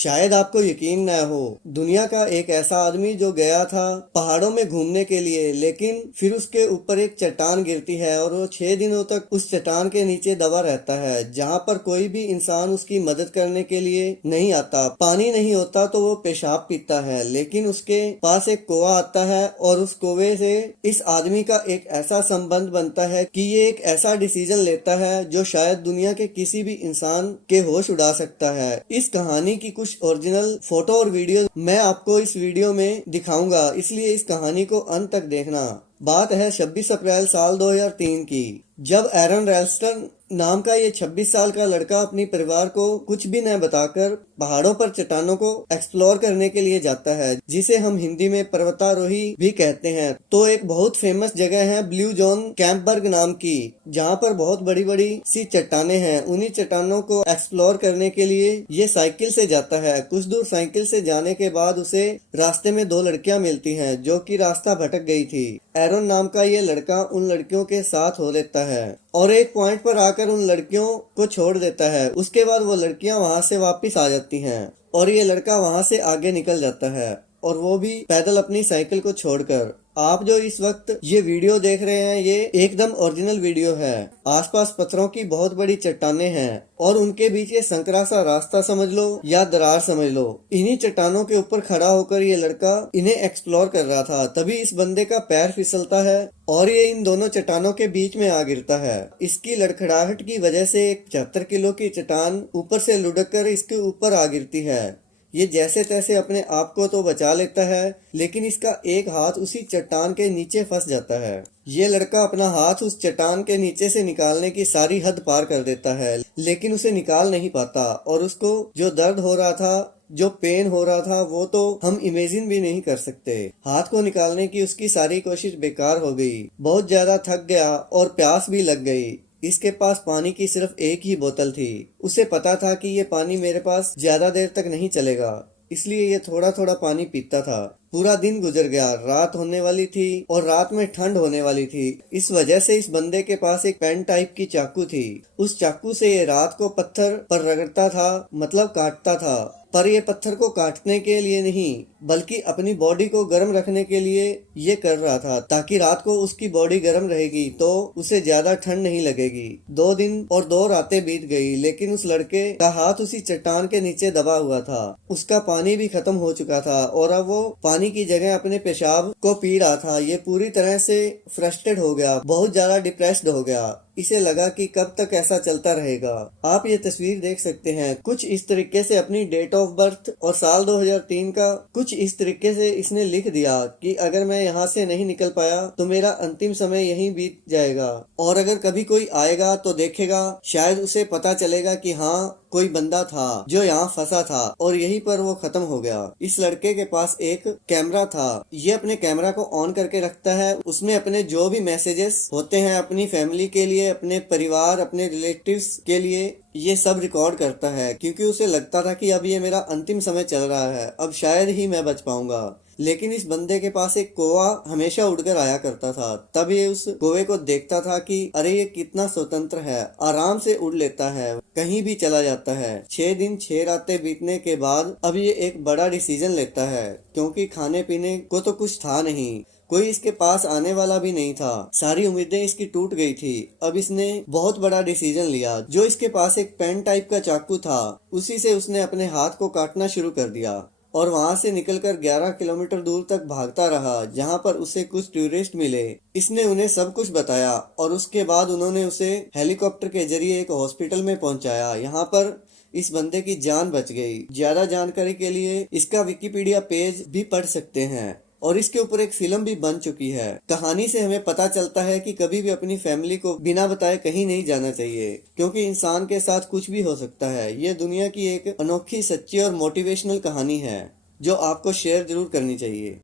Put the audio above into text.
शायद आपको यकीन न हो, दुनिया का एक ऐसा आदमी जो गया था पहाड़ों में घूमने के लिए, लेकिन फिर उसके ऊपर एक चट्टान गिरती है और वो 6 दिनों तक उस चट्टान के नीचे दबा रहता है, जहाँ पर कोई भी इंसान उसकी मदद करने के लिए नहीं आता। पानी नहीं होता तो वो पेशाब पीता है, लेकिन उसके पास एक कुआं आता है और उस कुएं से इस आदमी का एक ऐसा संबंध बनता है कि ये एक ऐसा डिसीजन लेता है जो शायद दुनिया के किसी भी इंसान के होश उड़ा सकता है। इस कहानी की कुछ ओरिजिनल फोटो और वीडियो मैं आपको इस वीडियो में दिखाऊंगा, इसलिए इस कहानी को अंत तक देखना। बात है 26 अप्रैल साल 2003 की, जब एरन रेल्स्टन नाम का ये 26 साल का लड़का अपनी परिवार को कुछ भी न बताकर पहाड़ों पर चट्टानों को एक्सप्लोर करने के लिए जाता है, जिसे हम हिंदी में पर्वतारोही भी कहते हैं। तो एक बहुत फेमस जगह है ब्लू जोन कैंपबर्ग नाम की, जहाँ पर बहुत बड़ी बड़ी सी चट्टाने हैं। उन्हीं चट्टानों को एक्सप्लोर करने के लिए ये साइकिल से जाता है। कुछ दूर साइकिल से जाने के बाद उसे रास्ते में 2 लड़कियां मिलती हैं जो कि रास्ता भटक गई थी। एरन नाम का ये लड़का उन लड़कियों के साथ हो लेता है और एक पॉइंट पर आकर उन लड़कियों को छोड़ देता है। उसके बाद वो लड़कियां वहां से वापस आ जाती हैं और ये लड़का वहां से आगे निकल जाता है, और वो भी पैदल अपनी साइकिल को छोड़कर। आप जो इस वक्त ये वीडियो देख रहे हैं ये एकदम ओरिजिनल वीडियो है। आसपास पत्थरों की बहुत बड़ी चट्टाने हैं और उनके बीच ये संकरा सा रास्ता समझ लो या दरार समझ लो। इन्हीं चट्टानों के ऊपर खड़ा होकर ये लड़का इन्हें एक्सप्लोर कर रहा था, तभी इस बंदे का पैर फिसलता है और ये इन दोनों चट्टानों के बीच में आ गिरता है। इसकी लड़खड़ाहट की वजह से एक 75 किलो की चट्टान ऊपर से लुढ़क कर इसके ऊपर आ गिरती है। ये जैसे तैसे अपने आप को तो बचा लेता है, लेकिन इसका एक हाथ उसी चट्टान के नीचे फंस जाता है। ये लड़का अपना हाथ उस चट्टान के नीचे से निकालने की सारी हद पार कर देता है, लेकिन उसे निकाल नहीं पाता, और उसको जो दर्द हो रहा था, जो पेन हो रहा था, वो तो हम इमेजिन भी नहीं कर सकते। हाथ को निकालने की उसकी सारी कोशिश बेकार हो गई। बहुत ज्यादा थक गया और प्यास भी लग गई। इसके पास पानी की सिर्फ एक ही बोतल थी। उसे पता था कि ये पानी मेरे पास ज्यादा देर तक नहीं चलेगा, इसलिए ये थोड़ा थोड़ा पानी पीता था। पूरा दिन गुजर गया, रात होने वाली थी और रात में ठंड होने वाली थी। इस वजह से इस बंदे के पास एक पेन टाइप की चाकू थी। उस चाकू से ये रात को पत्थर पर रगड़ता था, मतलब काटता था। पर ये पत्थर को काटने के लिए नहीं, बल्कि अपनी बॉडी को गर्म रखने के लिए ये कर रहा था, ताकि रात को उसकी बॉडी गर्म रहेगी तो उसे ज्यादा ठंड नहीं लगेगी। 2 दिन और 2 रातें बीत गई, लेकिन उस लड़के का हाथ उसी चट्टान के नीचे दबा हुआ था। उसका पानी भी खत्म हो चुका था और अब वो पानी की जगह अपने पेशाब को पी रहा था। ये पूरी तरह से फ्रस्ट्रेट हो गया, बहुत ज्यादा डिप्रेस्ड हो गया। इसे लगा कि कब तक ऐसा चलता रहेगा। आप ये तस्वीर देख सकते हैं। कुछ इस तरीके से अपनी डेट ऑफ बर्थ और साल 2003 का कुछ इस तरीके से इसने लिख दिया कि अगर मैं यहाँ से नहीं निकल पाया तो मेरा अंतिम समय यहीं बीत जाएगा, और अगर कभी कोई आएगा तो देखेगा, शायद उसे पता चलेगा कि हाँ कोई बंदा था जो यहाँ फंसा था, और यहीं पर वो खत्म हो गया। इस लड़के के पास एक कैमरा था। ये अपने कैमरा को ऑन करके रखता है। उसमें अपने जो भी मैसेजेस होते हैं अपनी फैमिली के लिए, अपने परिवार, अपने रिलेटिव्स के लिए, ये सब रिकॉर्ड करता है, क्योंकि उसे लगता था कि अब ये मेरा अंतिम समय चल रहा है, अब शायद ही मैं बच पाऊंगा। लेकिन इस बंदे के पास एक कौवा हमेशा उड़कर आया करता था। तब ये उस कौवे को देखता था कि अरे ये कितना स्वतंत्र है, आराम से उड़ लेता है, कहीं भी चला जाता है। 6 दिन 6 रातें बीतने के बाद अब ये एक बड़ा डिसीजन लेता है, क्योंकि खाने पीने को तो कुछ था नहीं, कोई इसके पास आने वाला भी नहीं था, सारी उम्मीदें इसकी टूट गई थी। अब इसने बहुत बड़ा डिसीजन लिया। जो इसके पास एक पेन टाइप का चाकू था, उसी से उसने अपने हाथ को काटना शुरू कर दिया और वहां से निकलकर 11 किलोमीटर दूर तक भागता रहा, जहां पर उसे कुछ टूरिस्ट मिले। इसने उन्हें सब कुछ बताया और उसके बाद उन्होंने उसे हेलीकॉप्टर के जरिए एक हॉस्पिटल में पहुंचाया। यहाँ पर इस बंदे की जान बच गई। ज्यादा जानकारी के लिए इसका विकिपीडिया पेज भी पढ़ सकते हैं, और इसके ऊपर एक फिल्म भी बन चुकी है। कहानी से हमें पता चलता है कि कभी भी अपनी फैमिली को बिना बताए कहीं नहीं जाना चाहिए, क्योंकि इंसान के साथ कुछ भी हो सकता है। ये दुनिया की एक अनोखी, सच्ची और मोटिवेशनल कहानी है जो आपको शेयर जरूर करनी चाहिए।